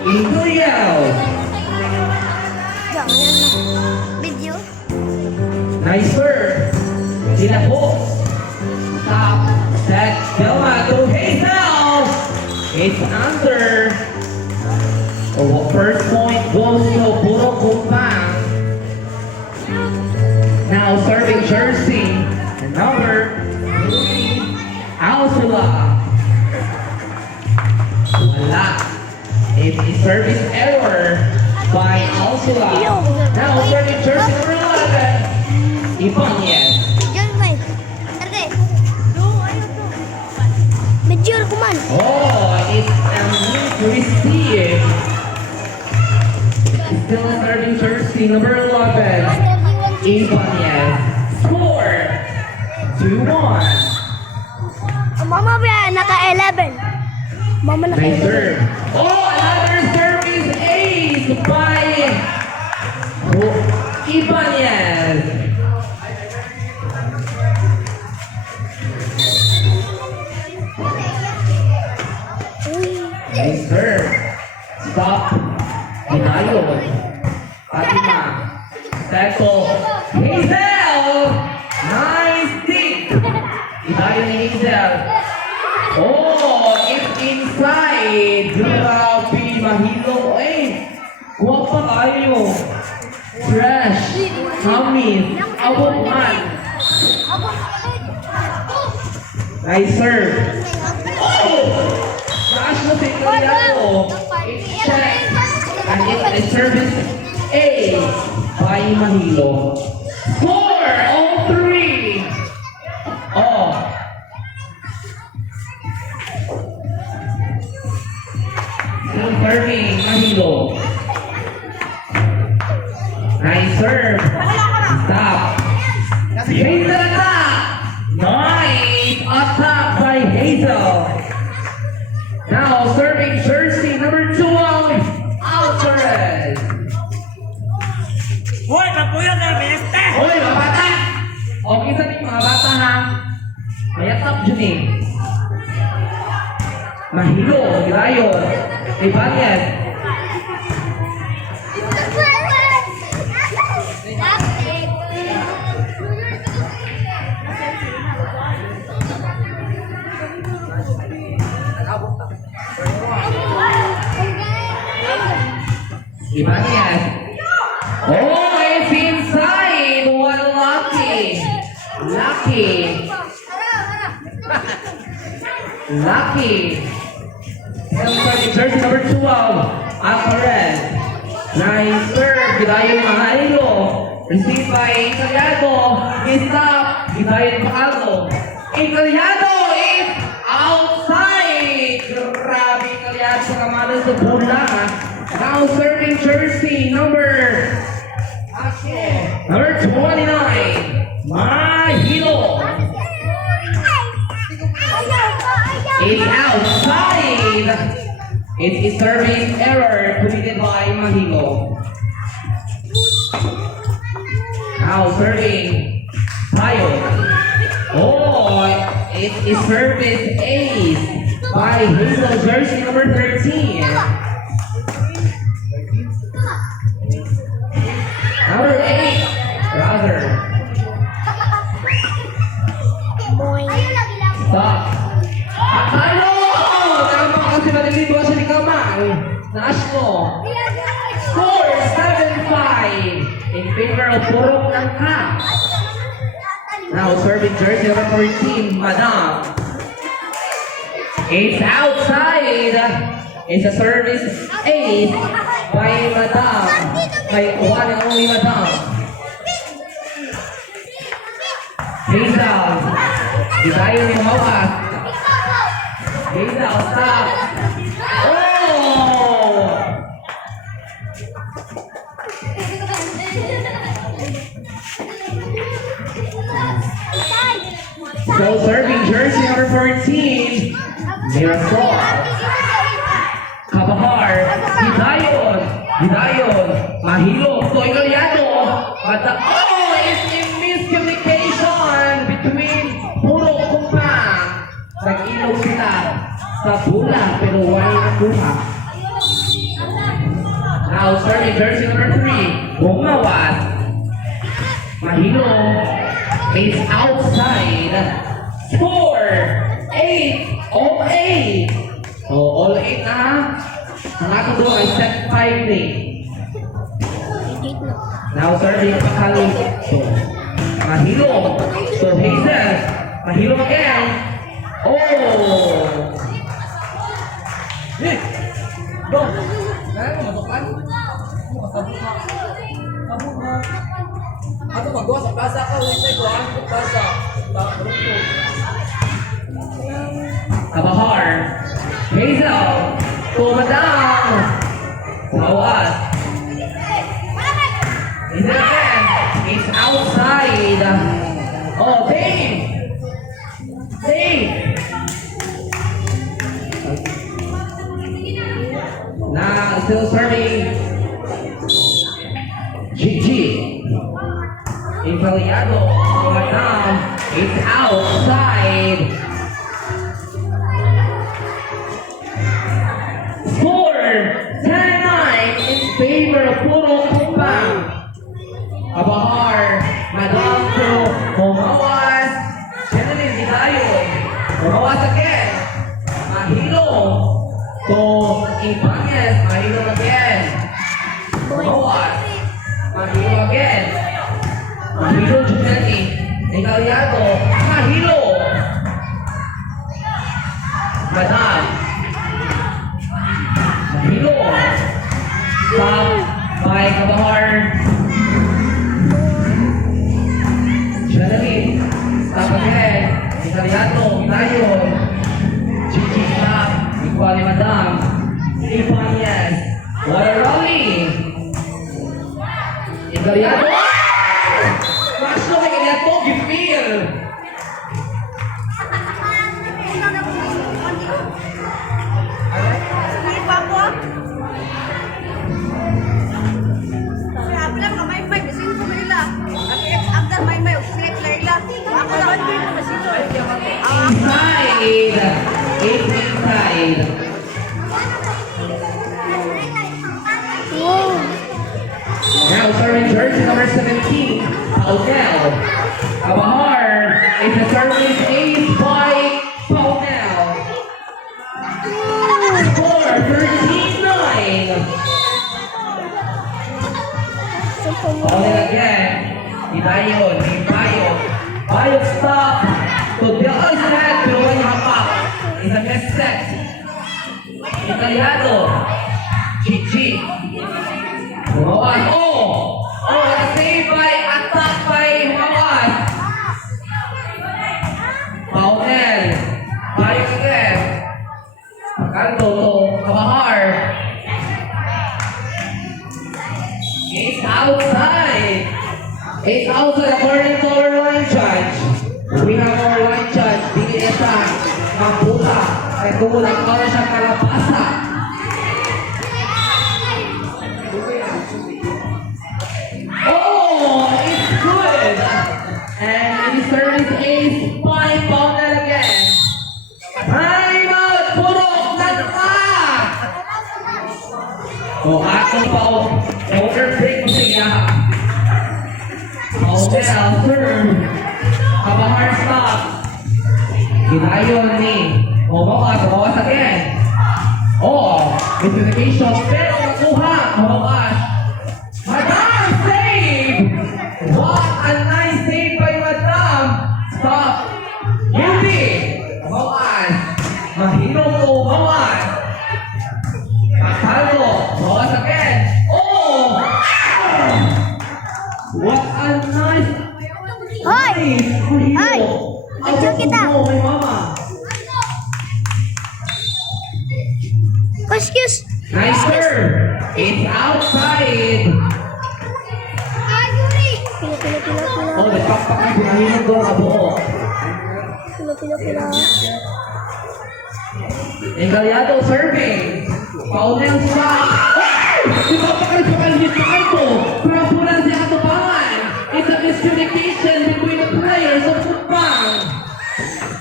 Intuyaw. Jangan video. Nice serve. Sila po. Stop. Set. Delma to Hazel. It's under. Oh, first point goes to Puro Kumpang. Now serving Jersey. And number 3, Alsula. Wala. It's a service error by Alsula. Now serving Jersey number 11, Ibanez. Jangan main. Terde. Video kuman. Oh, it's Christie. Still serving Jersey number 11, Ibanez. Score 2-1. Mama ba naka 11? Mama naka Nice 11. serve. Oh, another service ace by Ibanez. Nice serve. Stop. Hinayo. Fatima. Settle. Hazel. Nice kick. Hinayo ni Hazel. Oh, it's inside. Grabe, mahilo. Eh, kuha pa kayo. Fresh. Hamis. Abutan. Nice serve. Oh! Nash na si Kaliato. It's check. And it's a service A by Mahilo. Score! All three. Oh. Still serving Mahilo. Nice serve. Stop. Hazel attack. Nice attack by Hazel. Now serving Jersey number 12, Alvarez. Hoy, magpuyo na beste! Hoy, mga bata! Okay sa mga bata ha? Kaya top dyan eh. Mahilo, Girayon, Ibanez. Ibanez. Oh, it's inside! What lucky! Lucky! Lucky! Jersey number 12, Alvarez. Nice serve, Gidayon Mahalo. Received by Italiano. Stop, Gidayon Mahalo. Italiano is outside! Grabe, Italiano sa kamalan sa bola. Now serving Jersey number 29, Mahilo. It's outside. It's a service error committed by Mahilo. Now serving Tayo. Oh, it's a service ace by Hazel, Jersey number 13. Number 8, brother. Stop. Ano? Tama kasi maliligo siya ni Kamay. Nash mo. Score 7-5 in favor of Purok ng Cap. Now serving Jersey number 14, Madam. It's outside. It's a service ace by Madam. By one and only Madam. Hazel. Gidayon yung hawak. Hazel, stop. Oh! So serving Jersey number 14, Mirasol. Kabahar. Gidayon. Mahilo. Toy Galiano. Oh, it's a miscommunication between Puro Kumpang. Nag-ilog sila sa bola pero wala nakuha. Now serving jersey number 3. Bumawas. Mahilo. It's outside. Score! 8 of 8. So, all 8 na. Ang ato doon ay set 5 day. Now serving Pakalo. So, Mahilo. So, Hazel. Mahilo again. Oh! Bro, kaya mo matukan? Sabot na. Sabot na. Ato magawa sa plaza ka, wait na gawa sa plaza. Kabahar. Hazel. Tumadang. Bawas. Hazel again. It's outside. Oh, Dave. Dave. Now still serving Gigi. Italiano. Tumadang. It's outside. Score 10-9 in favor of Puro Kumpang. Abahar, Madam to Bumawas. Generally, Didayo. Bumawas again. Mahilo to Ibanez. Mahilo again. Bumawas. Mahilo again. Mahilo Giuseppe. Italiano. Mahilo. Madam. Mahilo. Stop by Kabahar. Generally. Stop again. Italiano. Inayon. Gigi stop. Equally Madam. Ibanez. What a rally. Italiano. Mas no kay kanya to, gipil. Inside. It's inside. Wow. Now serving jersey number 17, Paunel. Abahar is a serving ace by Paunel. Score 13-9. Paunel again. Idayon, Ibayo. Bayo stop. To the other side, pero may hapak. Is a best set. Italiano. Gigi. Humawas. Oh! Oh, save by attack by Humawas. Paunel. Bayo again. Kanto to Kabahar. It's outside. It's outside according to our line judge. We have our line judge. Dili ito. Mamputa. Ay kumulang ka na siya kalapasa. Oh, it's good. And it serves ace by Paunel again. Time out. Purok na ka. Oh, ako pa. Over break mo siya. Paunel, serve. Kabahar stop. Ginayon ni Bumawas again. Oh, miscommunication. Pero nakuha. Bumawas. Madam save! What a nice save by Madam. Stop. Guilty. Bumawas. Mahino po. Bumawas. Pasalo. Bumawas again. Oh! What a nice Hoy! Hoy! Picture kita. Oh, my mama. Excuse. Nice serve. It's outside. Pila. Oh, nagpakpak na pinahinan doon sa buo. Pila. Engaliado serving. Paunel stop. Oh! Ipapakalit pa kalit sa kanto. Pero punan si Ato Pangan. It's a miscommunication between the players of Kupang.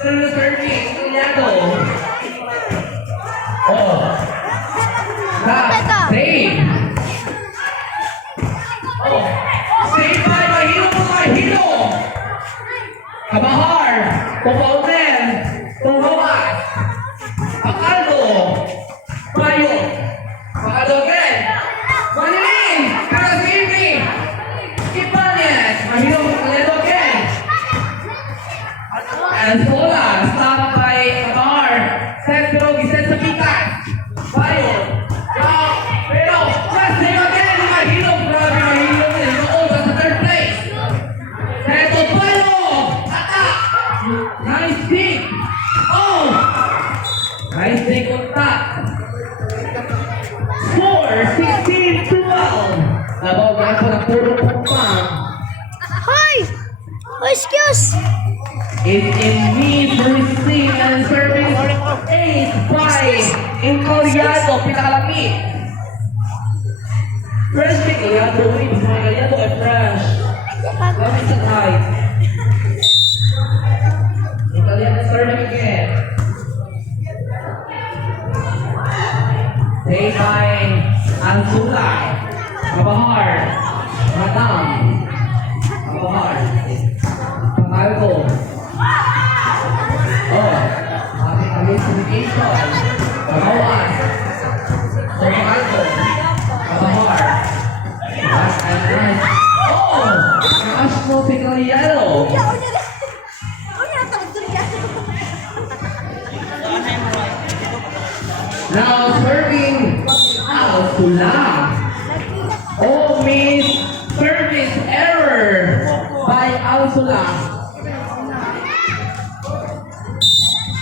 Pero serving. Engaliado. Oh. Stop. Save. Kabahar, Pupaunel, Pumawas, Pakaldo, Payo, Pakaldo again, Manilin, Karasini, Ibanez, Mahirap Kaledo again, Ansola, stop by Kabahar, Centro, Giselle sa Pitan, Payo, Jao, pero, Wesley again, Mahirap, grabe Mahirap, Inoon sa third place. Neto Payo, attack, nice dig, oh, nice dig on top. Score 16-12. Labaw na ako ng puro pumpang. Hoy! Hoy, excuse! It's in me receiving and serving 8 by Incoliado, pinakalamig. Fresh pick, Incoliado, wait, Incoliado ay fresh. Love is tight. Incoliado serving again. Say by Ansula, Kabahar, Madam, Kabahar, Pangalco. Oh, ating communication. Kabawas. Pangalco, Kabahar. Oh, Asmo Picoliano. Now serving Alcula. Oh, miss service error by Alcula.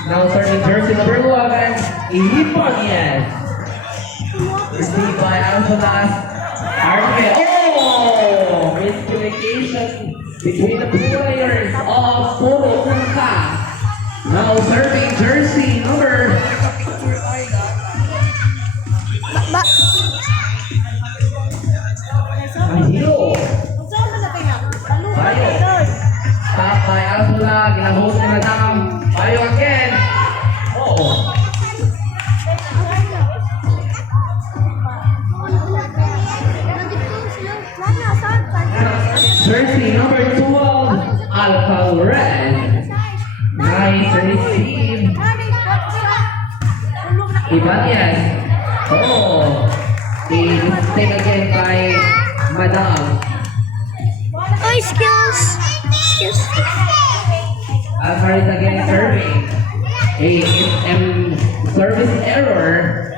Now serving jersey number 11, Ibanez. Received by Alcula's Arque. Oh, miscommunication between the players of Puro Punta. Now serving jersey number Ba? Mahilo. Bayo. Stop by Alcula. Ginahos ni Madam. Bayo again. Oh. Jersey number 12, Alcaraz. Nice receive. Ibanez. Oh. The mistake again by Madam. Oh, excuse! Excuse. Alcaraz again serving. Service error.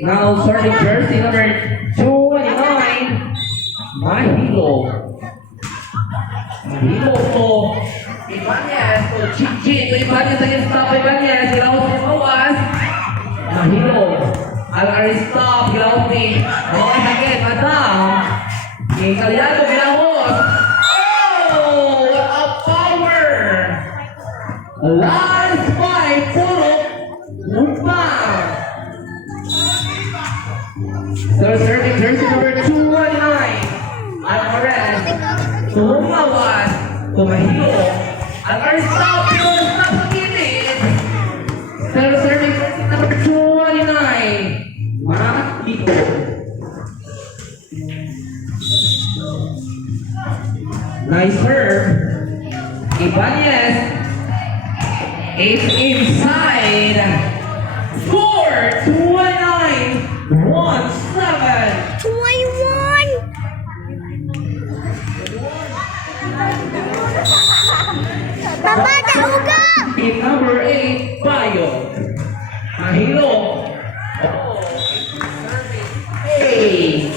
Now serving jersey number 29, Mahilo. Mahilo to Ibanez. To Chichi. To Ibanez again stop Ibanez. Ilaw si Mawas. Mahilo. Alcaraz stop. Ilaw si Mawas again. Madam. Incoliado ginahos. Oh! What a power! Last five, Puro Upang. So serving jersey number 219, Alcaraz. Tumawas. Tumahilo. Alcaraz stop. Pero stop sa gilid. So serving jersey number 219, Mahilo. Nice serve. Ibanez. It's inside. 4-29-17. 21! Baba, dauga! Team number 8, Bayo. Mahilo. Oh. Hey.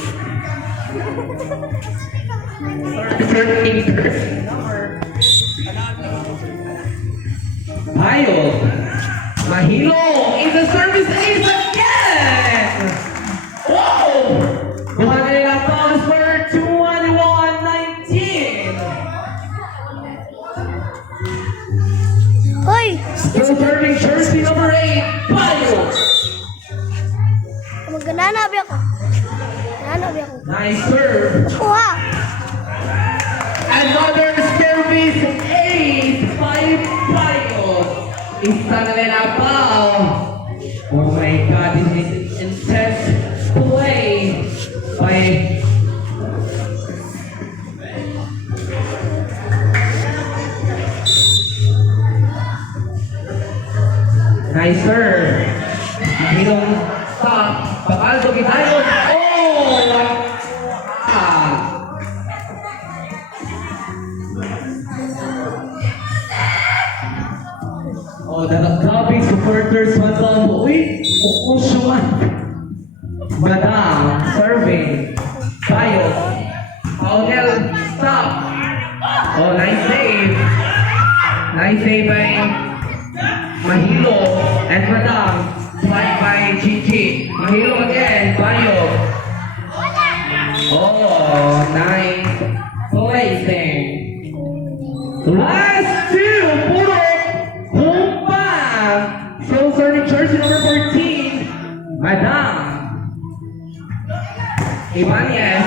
13. Bayo. Mahilo. In the service ace again. Wow. Bukan nila pass for 21-19. Hoy! So serving jersey number 8, Bayo. Maggananabi ako. Nananabi ako. Nice serve. Kuha! Another service ace by Bayo. Isa na nila pa. Oh my God, this is intense play by Nice serve. Mahilong stop. Pakaldo Gidayon. Oh! Ah! Oh, grabe supporters madam. Uy, kukusuan. Madam, serving. Tayo. Paunel, stop. Oh, nice save. Nice save by Mahilo and Madam. Slide by Gigi. Mahilo again. Bayo. Oh, nice placing. Last two. Puro. Humpa. Still serving jersey number 14. Madam. Ibanez.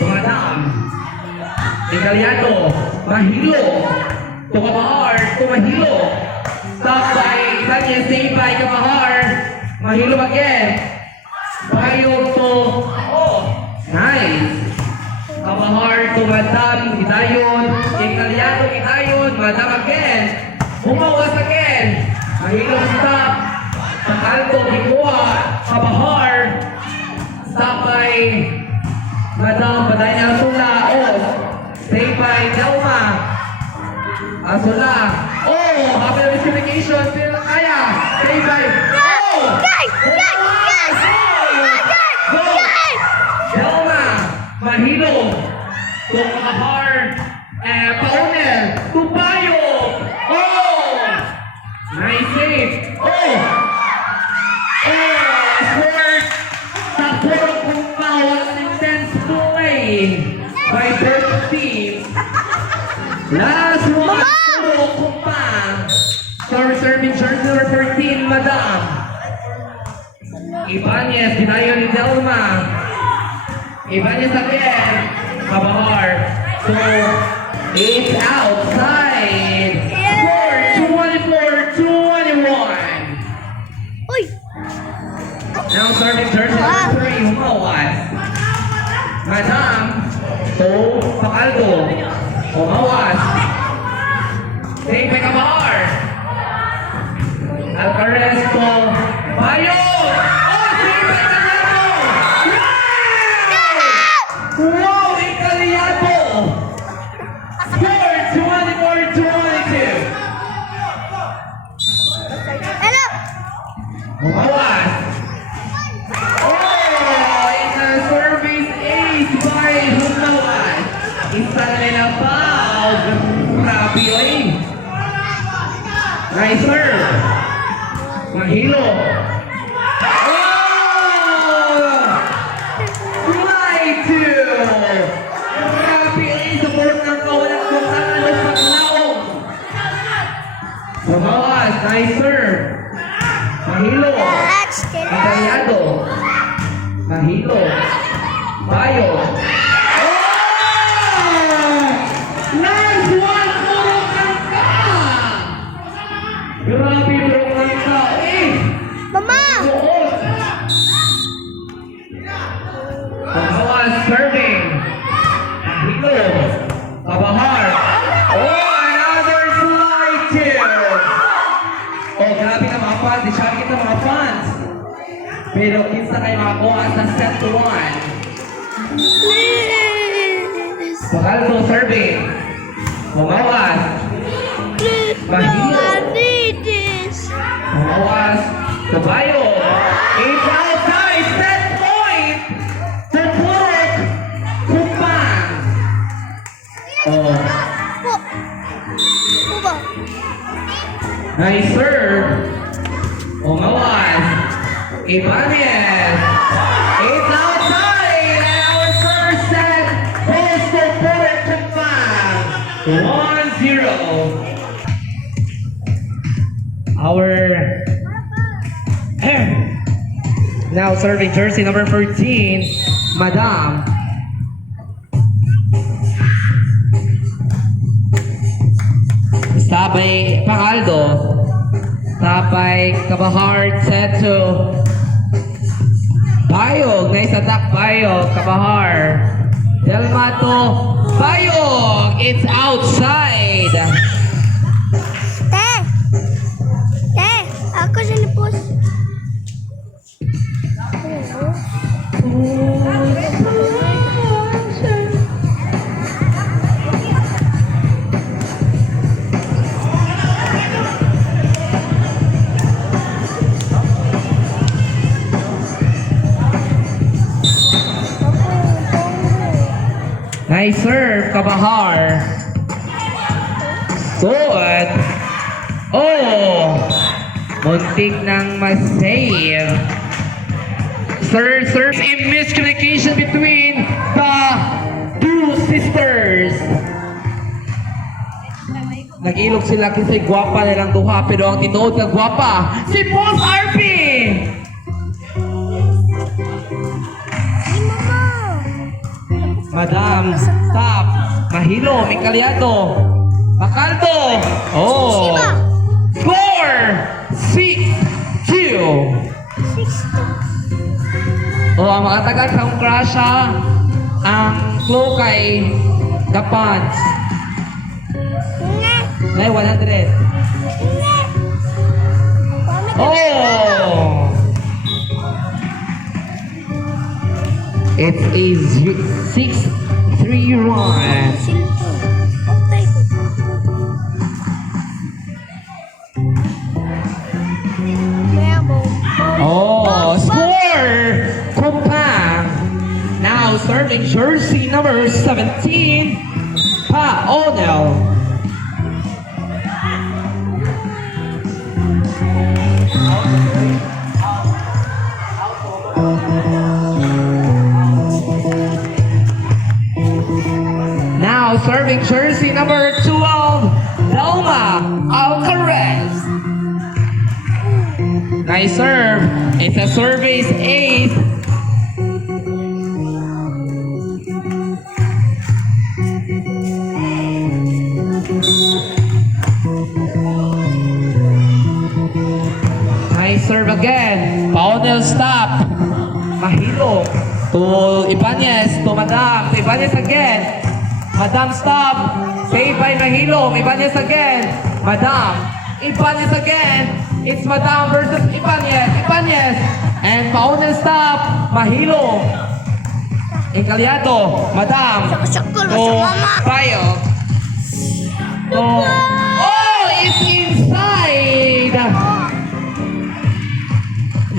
To Madam. Italiano. Mahilo. To Kamahar. To Mahilo. Stop by Ibanez. Save by Kamahar. Mahilo again. Bayo to. Oh. Nice. Kamahar to Madam. Gidayon. Italiano. Gidayon. Madam again. Humawas again. Mahilo stop. Pakalto. Gikuha. Kamahar. Stop by Madam. Baday na Asula. Oh. Save by Delma. Asula. Oh. Happy na miscommunication. Pero na kaya. Save by. Oh. Delma. Mahilo. Kamahar. Paunel. Tupayo. Oh. Nice save. Oh. Scored. Tapos kung bawal intense play by both teams. Last one. Puro kumpa. Serving jersey number 13, Madam. Ibanez, Gidayon ni Delma. Ibanez again. Kabahar. So, it's outside. Score 24-21. Uy! Now serving jersey number 3, Humawas. Madam, to Pakaldo. Humawas. Save by Kamahar. Alvarez to Bayo. Oh, save by Italiano. Wow, Italiano. Score 24-22. Hello! Humawas. Oh, it's a service ace by Humawas. Isa na nila foul. Grabe yun. Nice serve. Mahilo. Oh! Slide two. Grabe yun. Support ng kawalan kung ano sa klaong. Humawas. Nice serve. Mahilo. That's Italiano. Mahilo. Bayo. Oh! Nice one! Puro kangka! Grabe, puro kangka. Eh! Mama! Suot! Pagkawas, serving. Mahilo. Kabahar. Oh, another slide two! Oh, grabe na mga fans. Di siya kita mga fans. Pero kinsa kayo makakuha sa set 1. Please! Pakaldo serving. Humawas. Mahilo. I need this! Humawas. Tubayo. It's outside. Set point. To Purok. Kupang. Oh. Po! Po ba? Nice serve. Humawas. Ibanez. It's outside. And our first set goes to Purok Kupang. 1-0. Our now serving jersey number 14, Madam. Sabay Pakaldo. Sabay Kabahar set to Bayog. Nice attack Bayog. Kabahar. Delmato. Bayog. It's outside. Te! Te! Ako siya Nice serve, Kabahar. Good. Oh! Muntik nang masave. Serve in miscommunication between the two sisters. Nag-ilog sila kasi gwapa nilang duha, pero ang tinuod na gwapa, si Boss RP! Madam, stop. Mahilo, may kalyado. Makaldo. Oh. Score! 6-2. Oh, ang mga taga sa crush ha. Ang clue kay Kapans. Nay, 100. Oh! It's a 6-3 run. Oh, score! Kumpang. Now serving jersey number 17, Pa O'Neill. Now serving jersey number 12, Delma Alcaraz. Nice serve. It's a service ace. Nice serve again. Paunel stop. Mahilo. To Ibanez. To Madam. To Ibanez again. Madam stop. Saved by Mahilo. Ibanez again. Madam. Ibanez again. It's Madam versus Ibanez. Ibanez. And Paunel stop. Mahilo. Ikalyado. Madam. Sakol To Bayo. To... Oh! It's inside!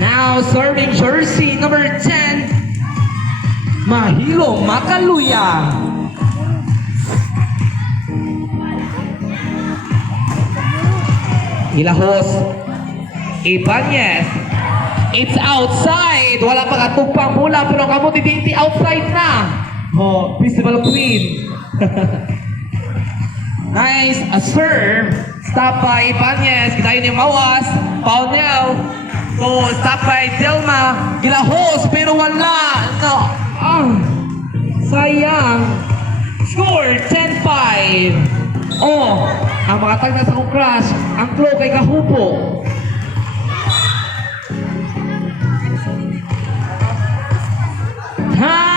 Now serving jersey number 10, Mahilo Makaluya. Ilahos. Ibanez. It's outside. Wala pa katupang mula pero kamo titi outside na. Oh, Festival Queen. Nice. A serve. Stop by Ibanez. Kita yun yung mawas. Paunel. So, stop by Delma. Gilahos, pero wala. No. Sayang. Score, 10-5. Oh, ang mga tag na sa kong crush, ang clue kay Kahupo. Ha!